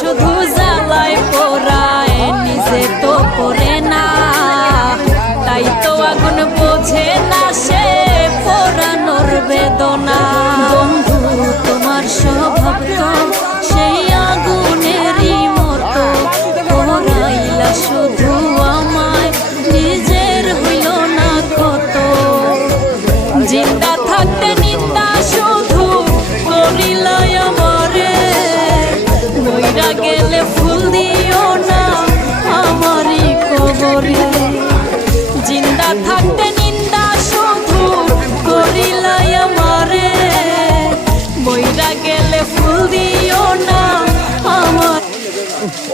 শুধু জ্বালায় পোড়ায়, নিজে তো পড়ে না, তাই তো আগুন বোঝে না সে পোড়ানোর বেদনা। বন্ধু তোমার স্বভাব তো সেই আগুনেরই মতো, পোড়াইলা শুধু আমায়, নিজের হইল না কত। জিন্দা থাকতে নিন্দা শুধু করিলাই আমারে, মইরা গেলে ফুল দিও না আমারই কবরে। জিন্দা থাকতে নিন্দা শুধু করিলাই আমারে, মইরা গেলে ফুল দিও না আমার।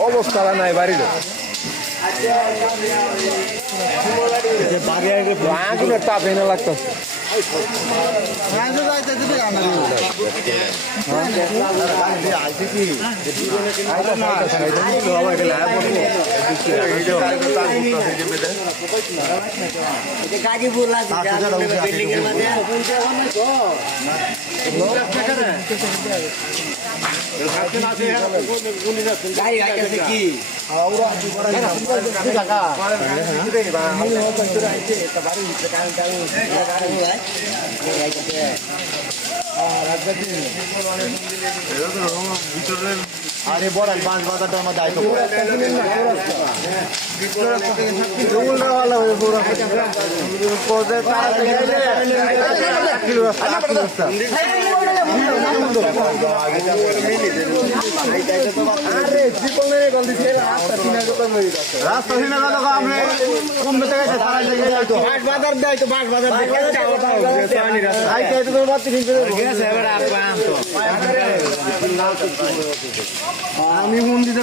অবস্থা নাই বাড়ির আগুনের তাপ এনে লাগতেছে। আরে বড় বাঁশ বাজারটা আমার দায়িত্ব। আমি মন্দিরে